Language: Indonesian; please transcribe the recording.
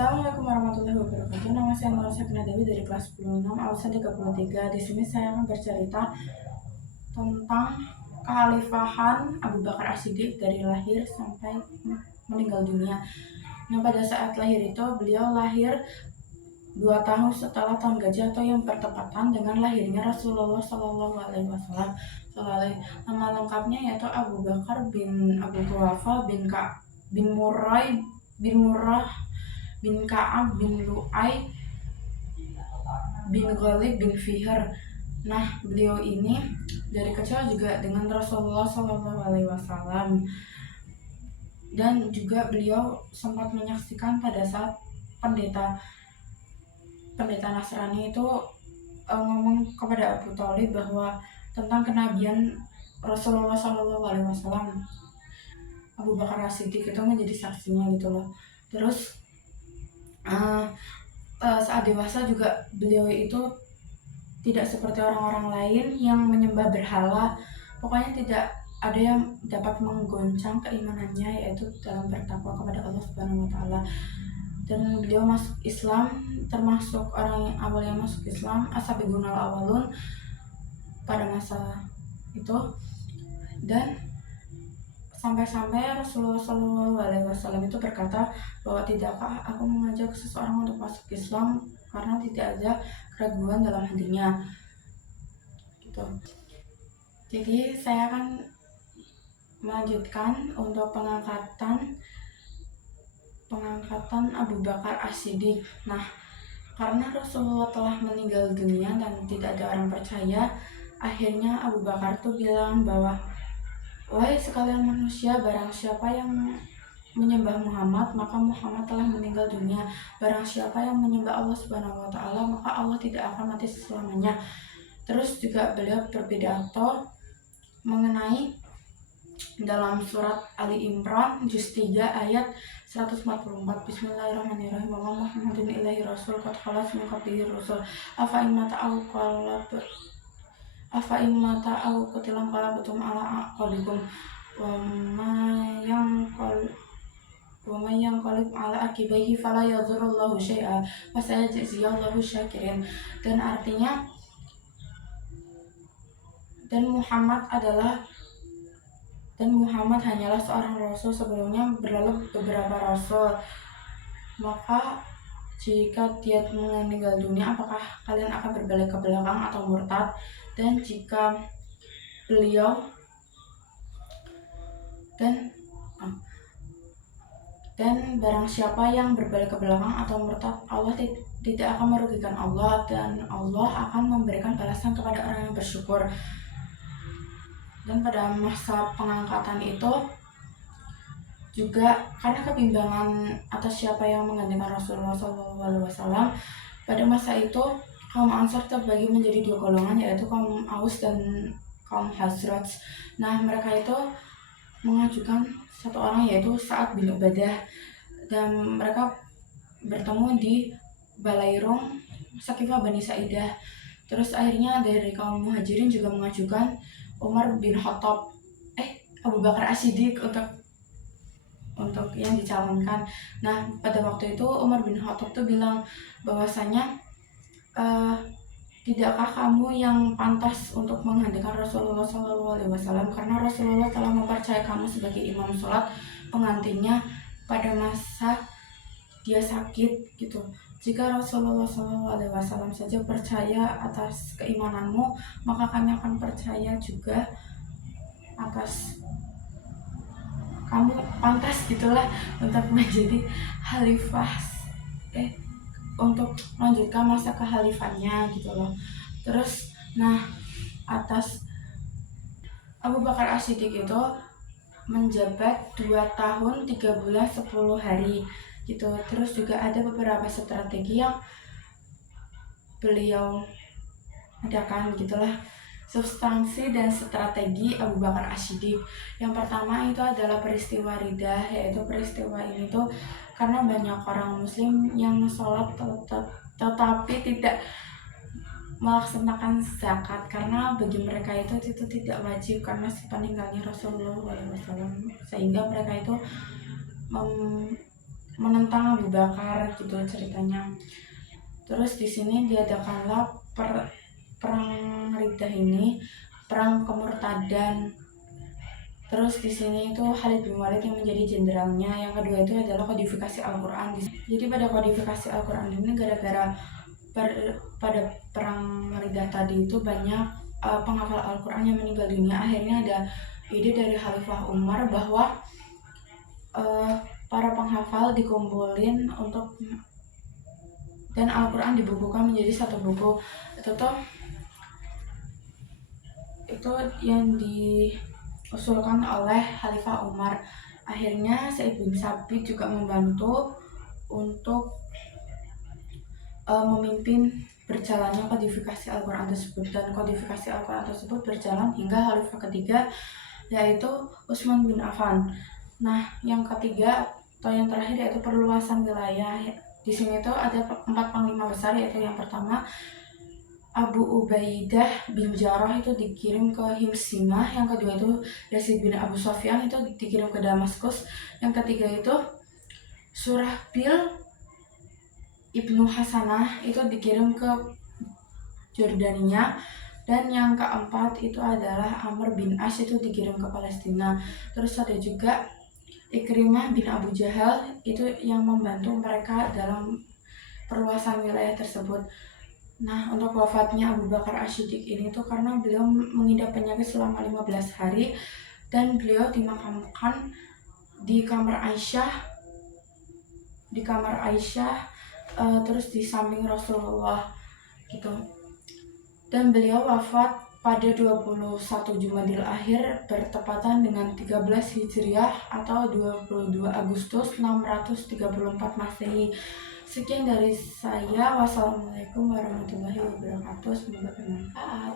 Assalamualaikum warahmatullahi wabarakatuh. Nama saya Nur Sakina Dewi dari kelas 10 6 AUSA 33. Di sini saya akan bercerita tentang kekhalifahan Abu Bakar As-Siddiq dari lahir sampai meninggal dunia. Nah, pada saat lahir itu beliau lahir 2 tahun setelah tahun gajah atau yang bertepatan dengan lahirnya Rasulullah Shallallahu Alaihi Wasallam. Nama lengkapnya yaitu Abu Bakar bin Abu Quhafa bin Murrah bin Ka'ab bin Lu'ay bin Ghalib bin Fihr. Nah, beliau ini dari kecil juga dengan Rasulullah Shallallahu Alaihi Wasallam, dan juga beliau sempat menyaksikan pada saat pendeta Nasrani itu ngomong kepada Abu Thalib bahwa tentang kenabian Rasulullah Shallallahu Alaihi Wasallam. Abu Bakar As-Siddiq itu menjadi saksinya gitu loh. Terus saat dewasa juga beliau itu tidak seperti orang-orang lain yang menyembah berhala. Pokoknya tidak ada yang dapat menggoncang keimanannya, yaitu dalam bertakwa kepada Allah Subhanahu wa taala. Dan beliau masuk Islam, termasuk orang yang awal yang masuk Islam, as-sabiqun al-awwalun pada masa itu. Dan sampai-sampai Rasulullah Shallallahu Alaihi Wasallam itu berkata bahwa tidakkah aku mengajak seseorang untuk masuk Islam karena tidak ada keraguan dalam hatinya, gitu. Jadi saya akan melanjutkan untuk pengangkatan Abu Bakar As-Siddiq. Nah, karena Rasulullah telah meninggal dunia dan tidak ada orang percaya, akhirnya Abu Bakar tuh bilang bahwa, wahai sekalian manusia, barang siapa yang menyembah Muhammad, maka Muhammad telah meninggal dunia. Barang siapa yang menyembah Allah Subhanahu wa taala, maka Allah tidak akan mati selamanya. Terus juga beliau berpidato mengenai dalam surat Ali Imran juz 3 ayat 144. Bismillahirrahmanirrahim. Wa Muhammadun ilaihi rasul qad khalas min qablihi rusul afa imata au qutilan qalabatum ala aqabikum wa may yanqalib ala akibaihi fala yadhurullahu syai'a wa sayajziyallahu syakirin. Dan artinya, dan Muhammad hanyalah seorang rasul, sebelumnya berlalu beberapa rasul. Maka jika dia meninggal dunia, apakah kalian akan berbalik ke belakang atau murtad? Dan jika beliau dan barang siapa yang berbalik ke belakang atau murtad, Allah tidak akan merugikan Allah, dan Allah akan memberikan balasan kepada orang yang bersyukur. Dan pada masa pengangkatan itu juga karena kebimbangan atas siapa yang menggantikan Rasulullah SAW, pada masa itu kaum Ansar terbagi menjadi 2 golongan, yaitu kaum Aus dan kaum Khazraj. Nah, mereka itu mengajukan satu orang, yaitu Sa'ad bin Ubadah, dan mereka bertemu di Balairung Sakifah Bani Sa'idah. Terus akhirnya dari kaum Muhajirin juga mengajukan Abu Bakar As-Siddiq untuk yang dicalonkan. Nah, pada waktu itu Umar bin Khattab tuh bilang bahwasanya, tidakkah kamu yang pantas untuk menggantikan Rasulullah SAW, karena Rasulullah telah mempercayai kamu sebagai imam sholat penggantinya pada masa dia sakit, gitu. Jika Rasulullah SAW saja percaya atas keimananmu, maka kami akan percaya juga atas kamu pantas gitulah untuk menjadi khalifah, untuk melanjutkan masa kekhalifannya gitu loh. Terus atas Abu Bakar As-Siddiq itu menjabat 2 tahun 3 bulan 10 hari gitu. Terus juga ada beberapa strategi yang beliau adakan gitulah. Substansi dan strategi Abu Bakar As-Siddiq. Yang pertama itu adalah peristiwa Ridah, yaitu peristiwa ini tuh karena banyak orang muslim yang sholat tetapi tidak melaksanakan zakat, karena bagi mereka itu tidak wajib karena peninggalnya Rasulullah SAW, sehingga mereka itu menentang Abu Bakar gitu ceritanya. Terus di sini diadakanlah perang Riddah ini, perang kemurtadan. Terus di sini itu Khalid bin Walid yang menjadi jenderalnya. Yang kedua itu adalah kodifikasi Al-Quran. Jadi pada kodifikasi Al-Quran ini gara-gara pada perang Riddah tadi itu banyak penghafal Al-Quran yang meninggal dunia. Akhirnya ada ide dari Khalifah Umar bahwa para penghafal dikumpulin dan Al-Quran dibukukan menjadi satu buku. Itu yang diusulkan oleh Khalifah Umar. Akhirnya Sa'id bin Sabit juga membantu untuk memimpin berjalannya kodifikasi Al-Quran tersebut, dan kodifikasi Al-Quran tersebut berjalan hingga Khalifah ketiga, yaitu Utsman bin Affan. Nah, yang ketiga atau yang terakhir yaitu perluasan wilayah. Di sini tuh ada 4 panglima besar, yaitu yang pertama Abu Ubaidah bin Jarrah itu dikirim ke Himsimah, yang kedua itu Yazid bin Abu Sufyan itu dikirim ke Damaskus, yang ketiga itu Surahbil Ibnu Hasanah itu dikirim ke Jordania, dan yang keempat itu adalah Amr bin As itu dikirim ke Palestina. Terus ada juga Ikrimah bin Abu Jahal itu yang membantu mereka dalam perluasan wilayah tersebut. Nah, untuk wafatnya Abu Bakar As-Siddiq ini tuh karena beliau mengidap penyakit selama 15 hari dan beliau dimakamkan di kamar Aisyah, terus di samping Rasulullah gitu. Dan beliau wafat pada 21 Jumadil Akhir bertepatan dengan 13 Hijriah atau 22 Agustus 634 Masehi. Sekian dari saya. Wassalamualaikum warahmatullahi wabarakatuh. Semoga bermanfaat.